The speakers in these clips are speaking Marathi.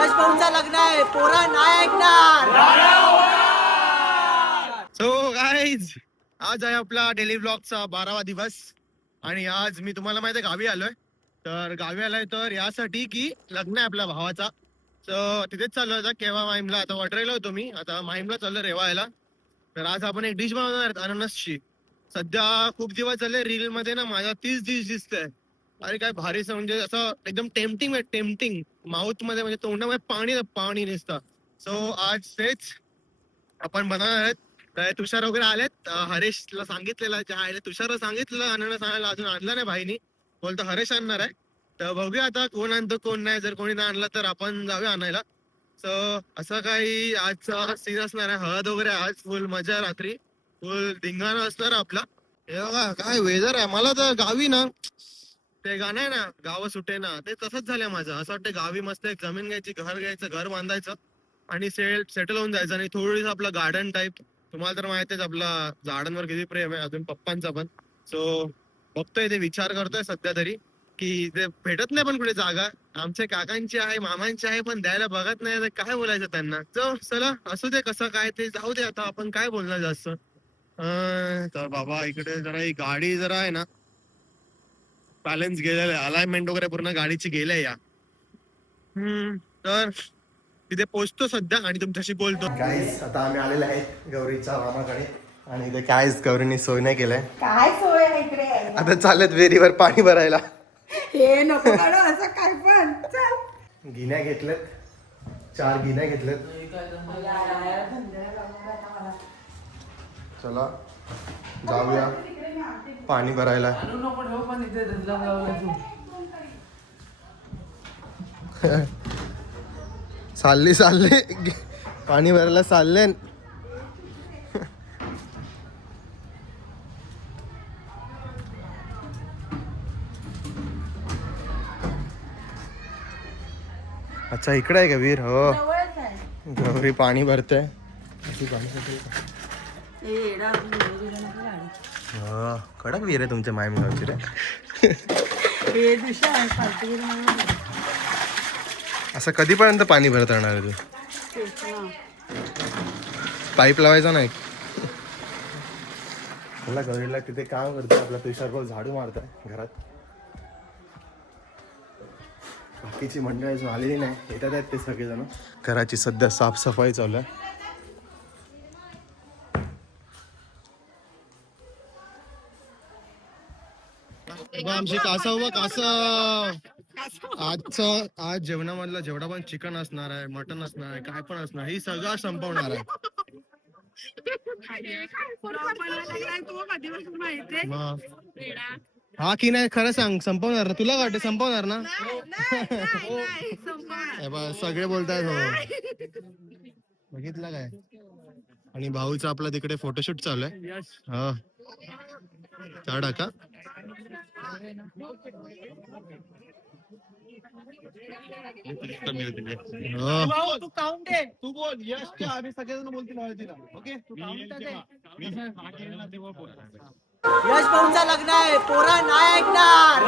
यश भाऊंचा लग्न आहे, पोरा नाही ऐकणार. सो गाईज, आज आहे आपला डेली ब्लॉगचा 12वा दिवस आणि आज मी तुम्हाला माहिती आहे गावी आलोय. तर गावी आलोय तर यासाठी की लग्न आहे आपल्या भावाचा. तर तिथेच चालू होता केव्हा माहीमला. आता वडरेलो होतो मी, आता माहीमला चाललो रेवायला. तर आज आपण एक डिश बनवणार आहेत अननसची. सध्या खूप दिवस झाले रील मध्ये ना माझा 30 डिश दिसतंय. अरे काय भारीच, म्हणजे असं एकदम टेम्पटिंग आहे, टेम्पटिंग माउथ मध्ये, म्हणजे तोंडामध्ये पाणी दिसतं. सो आज तेच आपण बनवणार आहेत. तर तुषार वगैरे आलेत. हरेशला सांगितलेलं, तुषारला सांगितलं अननस आणायला, अजून आणला नाही भाईनी. बोलतो हरेश आणणार आहे. तर बघूया आता कोण आणतो कोण नाही. जर कोणी नाही आणलं तर आपण जाऊया आणायला. सो असं काही आजचा सीन असणार आहे. हळद वगैरे आज फुल मजा, रात्री फुल धिंगाणा असणार आपला. हे बघा काय वेदर आहे. मला तर गावी ना ते गाणं आहे ना, गाव सुटे ना, ते तसंच झालंय माझं. असं वाटतं गावी मस्त एक जमीन घ्यायची, घर घ्यायचं, घर बांधायचं आणि सेटल होऊन जायचं. आणि थोडीस आपलं गार्डन टाईप. तुम्हाला तर माहितीच आपला झाडांवर किती प्रेम आहे, अजून पप्पांचा पण. सो बघतोय, ते विचार करतोय सध्या तरी की ते भेटत नाही पण कुठे जागा. आमच्या काकांची आहे, मामांची आहे, पण द्यायला बघत नाही. तर काय बोलायचं त्यांना. सो चला असू दे, कसं काय ते जाऊ दे. आता आपण काय बोलणार जास्त. तर बाबा इकडे जरा ही गाडी जरा आहे ना, बॅलन्स गेलेलं आहे, अलाइनमेंट वगैरे पूर्ण गाडीची गेलंय या. तर तिथे पोहोचतो सध्या आणि तुमच्याशी बोलतो. गाईस, आता आम्ही आलेले आहेत गौरीच्या मामाकडे आणि इथे कायच गौरीने सोय नाही केलंय. काय सोय आहे इकडे? आता चालत विहिरीवर पाणी भरायला. हे नको काढू असं काय पण. चल. गिन्या घेतल्यात, 4 गिन्या घेतल्यात. चला जाऊया पाणी भरायला. चालले पाणी भरायला चालले. अच्छा इकडे आहे का विहीर? हो, जवळच आहे. गौरी पाणी भरते. कडक विहीर आहे तुमच्या मायमगावची रे. हे दिशा आहे पालतीगिरी म्हणून. असं कधीपर्यंत पाणी भरत राहणार आहे तू? तेच ना. पाईप लावायचा नाही. मला गौरीला तिथे काम करतोय आपला तुषार भाऊ, झाडू मारताय घरात. बाकीची मंडळी अजून आलेली नाही, येतात आहेत ते सगळेजण. घराची सध्या साफसफाई चालू आहे. आमची कासव आज जेवणामधला जेवढा पण चिकन असणार आहे, मटन असणार आहे, काय पण असणार, ही सगळं संपवणार आहे. हा की नाही खरं सांग, संपवणार ना? तुला वाटतं संपवणार ना? सगळे बोलतायत हो. बघितलं काय? आणि भाऊचा आपला तिकडे फोटोशूट चालू आहे. हा चढा का? तू काउंट दे, तू बोल यश, आम्ही सगळेजण बोलतील हळदीला. Okay, Tu count they. यश भाऊंचा लग्न आहे, पोरा नाही ऐकणार.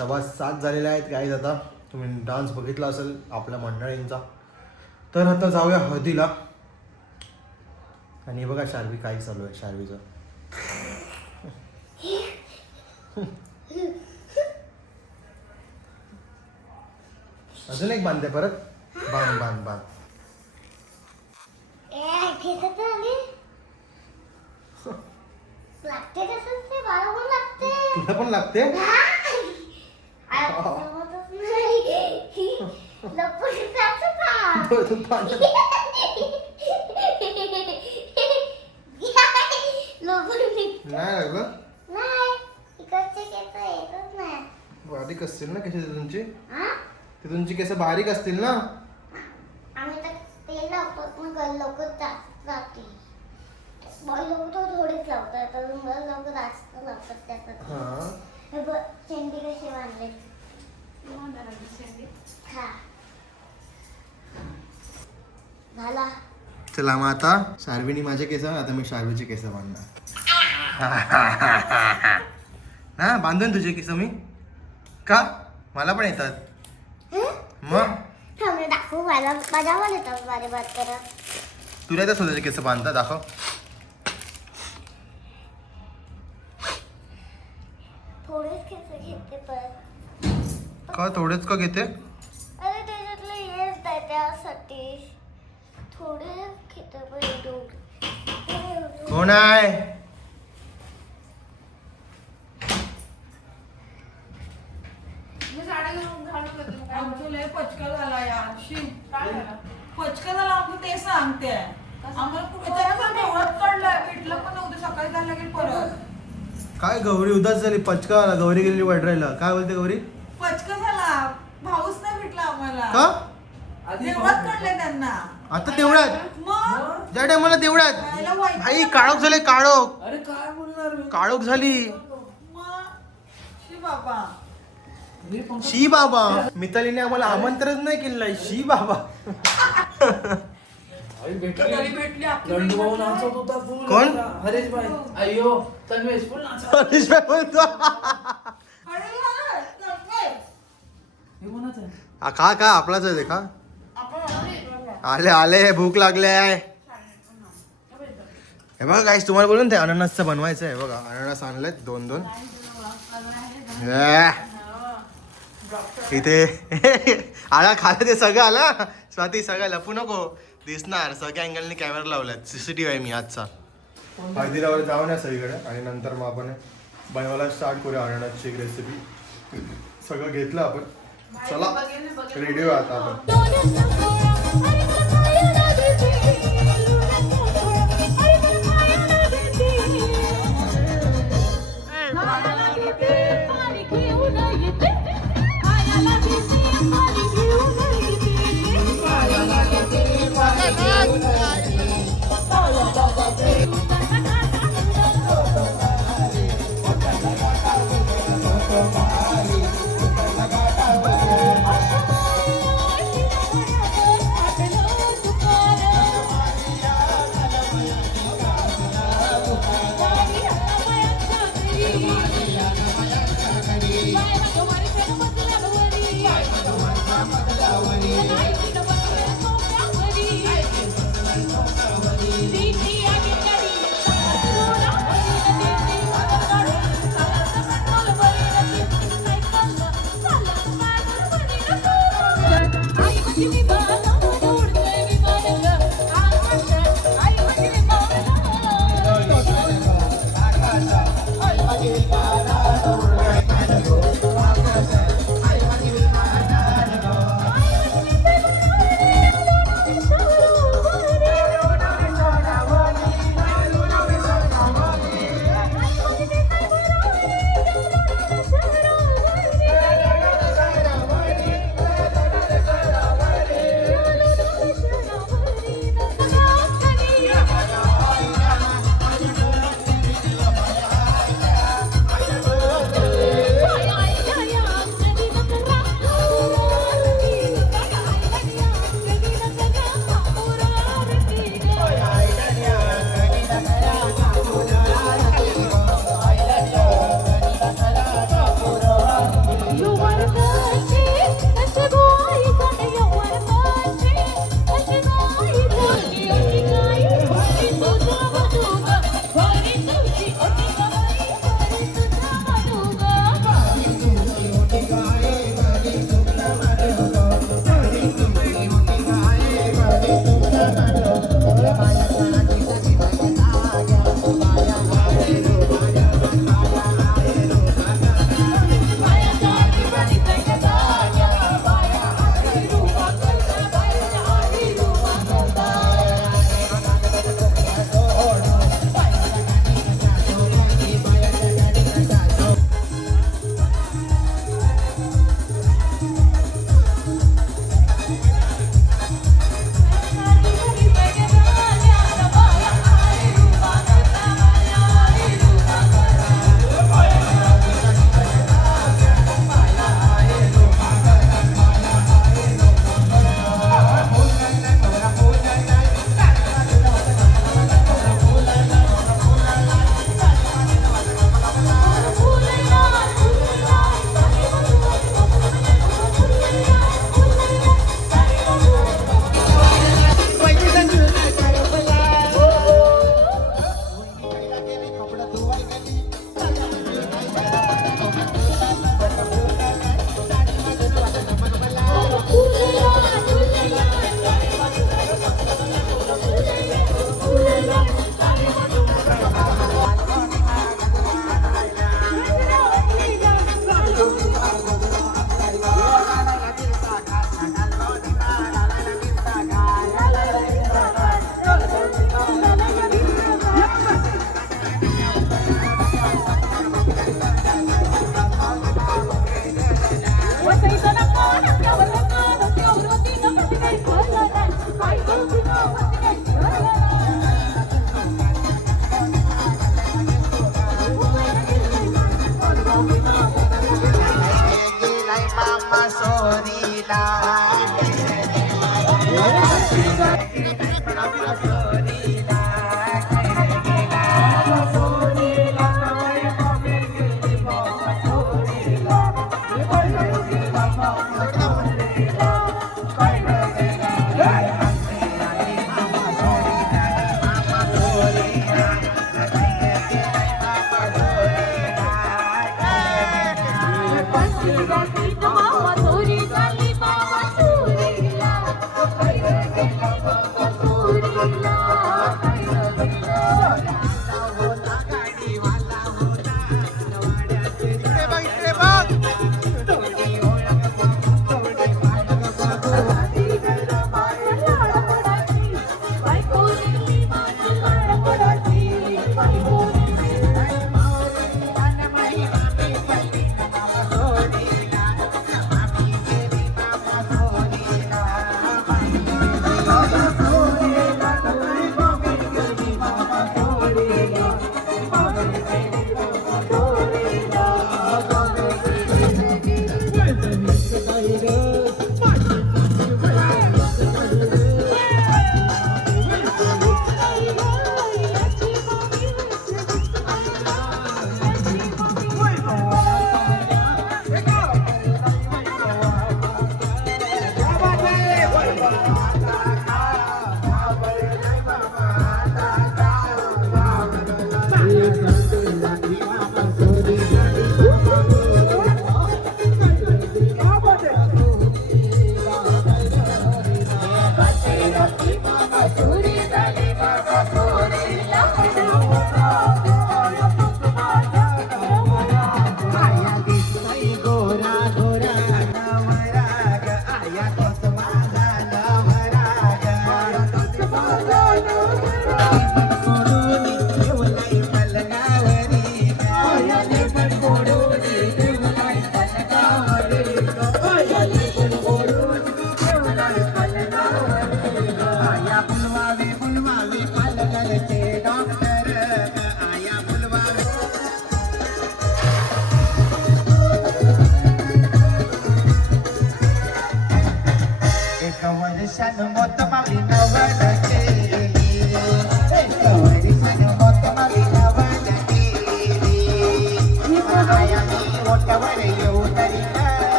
7:15 झालेल्या आहेत गाईज. आता तुम्ही डान्स बघितला असेल आपल्या मंडळींचा. तर आता जाऊया हळदीला. आणि बघा शार्वी काय चालू आहे शार्वीचं. अजून एक बांधते परत. बांध बांध बांध. लागते तसंच ते मला पण लागते. तुला पण लागते. तू पाणी- नाही लागलं. बारीक असतील ना केस तुमची. ते तुमची केस बारीक असतील ना. आम्ही तर तेल लावतो मग लवकर जाते. लोक तो थोडेच लावतात तर लोक जास्त लावतात त्याच्यात. हे बघ चेंडी कशी बांधले. हा झाला. चला मग आता शार्वीनी माझे केस, आता मी शार्वीचे केस बांधणार. ना बांधून तुझे केस मी का मला पण येतात मग. थांब दाखवू मला माझ्या पण येतात माझे बात करा. तुला तर स्वतःचे केस बांधता दाखव. थोडेच केस घेते पण. का थोडेच का घेते. अरे त्याच्यातलं हेच आहे त्यासाठी थोडे घेते पण. कोण आहे. पचका झाला यार. पचका झाला आपण ते सांगते. आम्हाला कुठे एवढंच पडलंय. भेटलं पण नव्हतं. सकाळी जायला लागेल परत. काय गौरी उदास झाली. पचका आला. गौरी गेलेली वडरायला. काय बोलते गौरी. पचका झाला. भाऊच नाही भेटला आम्हाला. का तेवढंच पडलंय त्यांना. आता तेवढ्यात मग ज्या टायमाला तेवढ्यात खायला वाईट आई काळोख झाले. काळोख अरे काय बोलणार मी? काळोख झाली. मग शी बाबा. शी बाबा. मितालीने आम्हाला आमंत्रण नाही केलंय. शी बाबा. आई तरी भेटली आपली लंडू भाऊ भेटली. नाचत होता फुल. कोण? हरेश भाई. अय्यो तन्वेश फुल नाचत. हरीश भाई बोलतो. अरे यार, चालतंय. हे कोणाचं आहे? का का आपलाच आहे ते का. आले आले भूक लागले आहे. हे बघा गाईस तुम्हाला बोलून ते अननसचं बनवायचं आहे. बघा अननस आणलेत 2-2 इथे. आला खाला ते सगळं आला. स्वाती सगळं लपू नको दिसणार. सगळ्या अँगलने कॅमेरा लावलात. CCTV आहे मी आजचा. हळदीरावर जाऊन या सगळीकडे आणि नंतर मग आपण बनवायला स्टार्ट करूया अननसची एक रेसिपी. सगळं घेतलं आपण. चला रेडी हो आता आपण.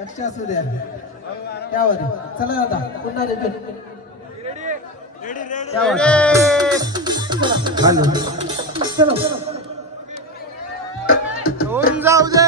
लक्ष असू द्या त्यावर चला दादा पुन्हा रिपीट चलो होऊन जाऊ दे.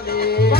आले